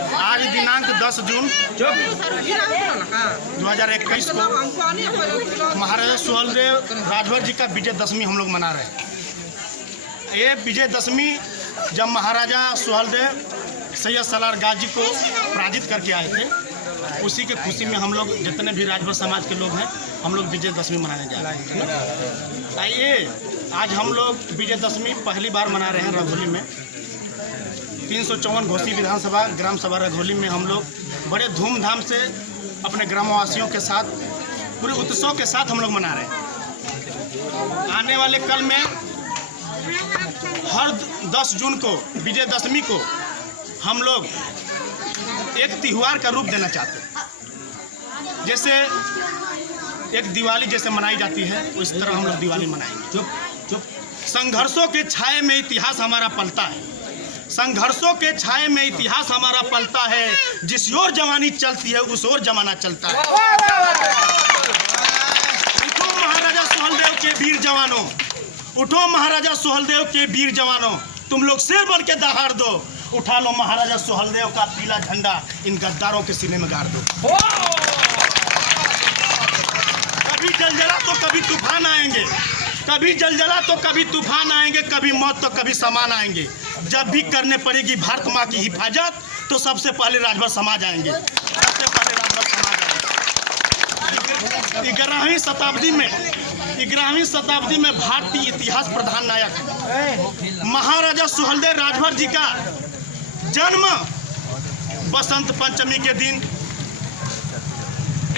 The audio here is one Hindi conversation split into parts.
आज दिनांक 10 जून 2021 को महाराजा सुहेलदेव राजभर जी का विजयदशमी हम लोग मना रहे हैं। ये विजयदशमी जब महाराजा सुहेलदेव सैयद सलार गाजी को पराजित करके आए थे, उसी के खुशी में हम लोग जितने भी राजभर समाज के लोग हैं हम लोग विजयदशमी मनाने जा रहे हैं। आइए, आज हम लोग विजयदशमी पहली बार मना रहे हैं रघोली में। 354 घोसी विधानसभा ग्राम सभा रघोली में हम लोग बड़े धूमधाम से अपने ग्रामवासियों के साथ पूरे उत्सव के साथ हम लोग मना रहे हैं। आने वाले कल में हर 10 जून को विजयदशमी को हम लोग एक त्योहार का रूप देना चाहते हैं। जैसे एक दिवाली जैसे मनाई जाती है उस तरह हम लोग दिवाली मनाएंगे। संघर्षों के छाए में इतिहास हमारा पलता है, संघर्षों के छाए में इतिहास हमारा पलता है। जिस ओर जवानी चलती है उस ओर जमाना चलता है। उठो महाराजा सुहेलदेव के वीर जवानों, उठो महाराजा सुहेलदेव के वीर जवानों, तुम लोग शेर बन के दहाड़ दो। उठा लो महाराजा सुहेलदेव का पीला झंडा, इन गद्दारों के सीने में गाड़ दो। कभी जलजला तो कभी तूफान आएंगे, कभी जलजला तो कभी तूफान आएंगे, कभी मौत तो कभी समान आएंगे। जब भी करने पड़ेगी भारत माँ की हिफाजत तो सबसे पहले राजभर समाज आएंगे, सबसे पहले राजभर समाज आएंगे। 11वीं शताब्दी में भारतीय इतिहास प्रधान नायक महाराजा सुहेलदेव राजभर जी का जन्म बसंत पंचमी के दिन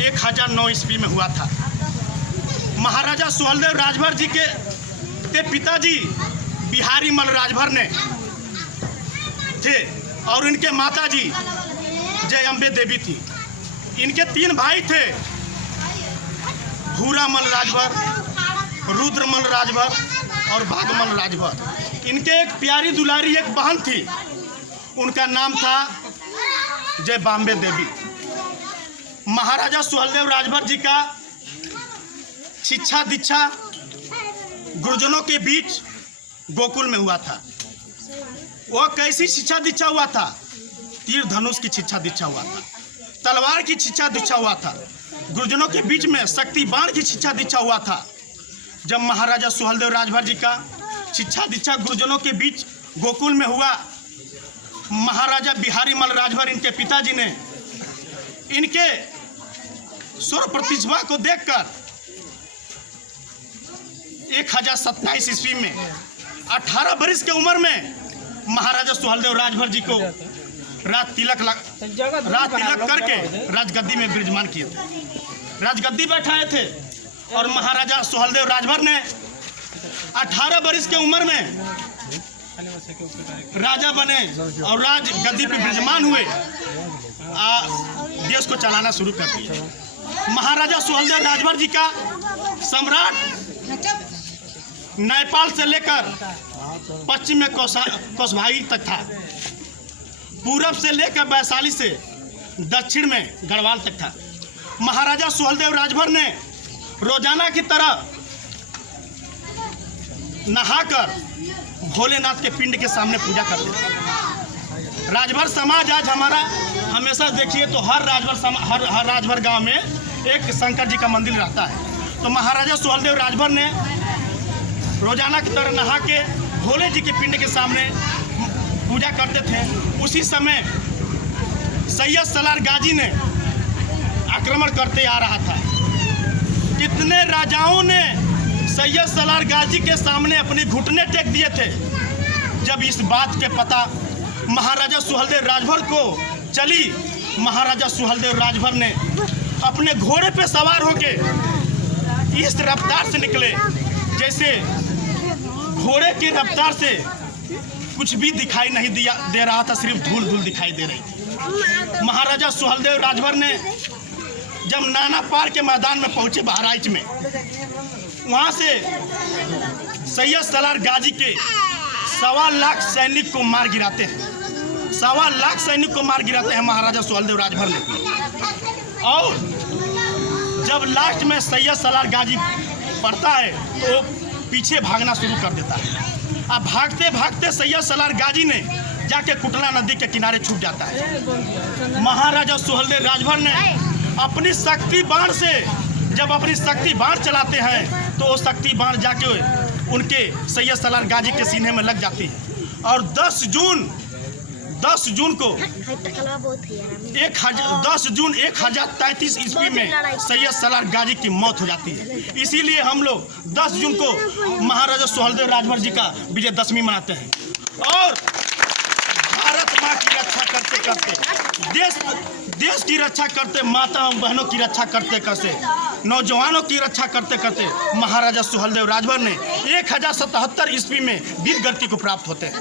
1009 ईस्वी में हुआ था। महाराजा सुहेलदेव राजभर जी के पिताजी बिहारी मल राजभर ने थे और इनके माताजी जय अम्बे देवी थी। इनके 3 भाई थे, भूरामल राजभर, रुद्रमल राजभर और भागमल राजभर। इनके एक प्यारी दुलारी एक बहन थी, उनका नाम था जय बॉम्बे देवी। महाराजा सुहेलदेव राजभर जी का शिक्षा दीक्षा गुरुजनों के बीच गोकुल में हुआ था। वह कैसी शिक्षा दीक्षा हुआ था? तीर धनुष की शिक्षा दीक्षा हुआ था, तलवार की शिक्षा दीक्षा हुआ था, गुरुजनों के बीच में शक्ति बाण की शिक्षा दीक्षा हुआ था। जब महाराजा सुहेलदेव राजभर जी का शिक्षा दीक्षा गुरुजनों के बीच गोकुल में हुआ, महाराजा बिहारी मल राजभर इनके पिताजी ने इनके स्वर प्रतिभा को देखकर 1027 ईस्वी में 18 वर्ष के उम्र में महाराजा सुहेलदेव राजभर जी को राज तिलक करके राजगद्दी में विराजमान किए थे, राजगद्दी बैठाए थे। और महाराजा सुहेलदेव राजभर ने 18 वर्ष के उम्र में राजा बने और राजगद्दी पे विराजमान हुए, देश को चलाना शुरू कर दिया। महाराजा सुहेलदेव राजभर जी का सम्राट नेपाल से लेकर पश्चिम में कोसभाई तक था, पूरब से लेकर वैशाली से दक्षिण में गढ़वाल तक था। महाराजा सुहेलदेव राजभर ने रोजाना की तरह नहाकर भोलेनाथ के पिंड के सामने पूजा करते थे। राजभर समाज आज हमारा हमेशा देखिए तो हर राजभर गांव में एक शंकर जी का मंदिर रहता है। तो महाराजा सुहेलदेव राजभर ने रोजाना की तरह नहा के भोले जी के पिंड के सामने पूजा करते थे। उसी समय सैयद सलार गाजी ने आक्रमण करते आ रहा था। कितने राजाओं ने सैयद सलार गाजी के सामने अपने घुटने टेक दिए थे। जब इस बात के पता महाराजा सुहेलदेव राजभर को चली, महाराजा सुहेलदेव राजभर ने अपने घोड़े पे सवार होके इस रफ्तार से निकले जैसे घोड़े की रफ्तार से कुछ भी दिखाई नहीं दे रहा था, सिर्फ धूल धूल दिखाई दे रही थी। महाराजा सुहेलदेव राजभर ने जब नाना पार के मैदान में पहुंचे बहराइच में, वहां से सैयद सलार गाजी के 1.25 लाख सैनिक को मार गिराते हैं, 1.25 लाख सैनिक को मार गिराते हैं महाराजा सुहेलदेव राजभर ने। और जब लास्ट में सैयद सलार गाजी पड़ता है तो पीछे भागना शुरू कर देता है। अब भागते भागते सैयद सलार गाजी ने जाके कुटला नदी के किनारे छुप जाता है। महाराजा सुहेलदेव राजभर ने अपनी शक्ति बाण से जब अपनी शक्ति बाण चलाते हैं तो वो शक्ति बाण जाके उनके सैयद सलार गाजी के सीने में लग जाती है और 10 जून को 10 जून 1033 ईस्वी में सैयद सलार गाजी की मौत हो जाती है। इसीलिए हम लोग 10 जून को महाराजा सुहेलदेव राजभर जी का विजयदशमी मनाते हैं और भारत माँ की रक्षा करते करते देश की रक्षा करते, माता बहनों की रक्षा करते करते, नौजवानों की रक्षा करते करते महाराजा सुहेलदेव राजभर ने 1077 ईस्वी में वीर गति को प्राप्त होते हैं।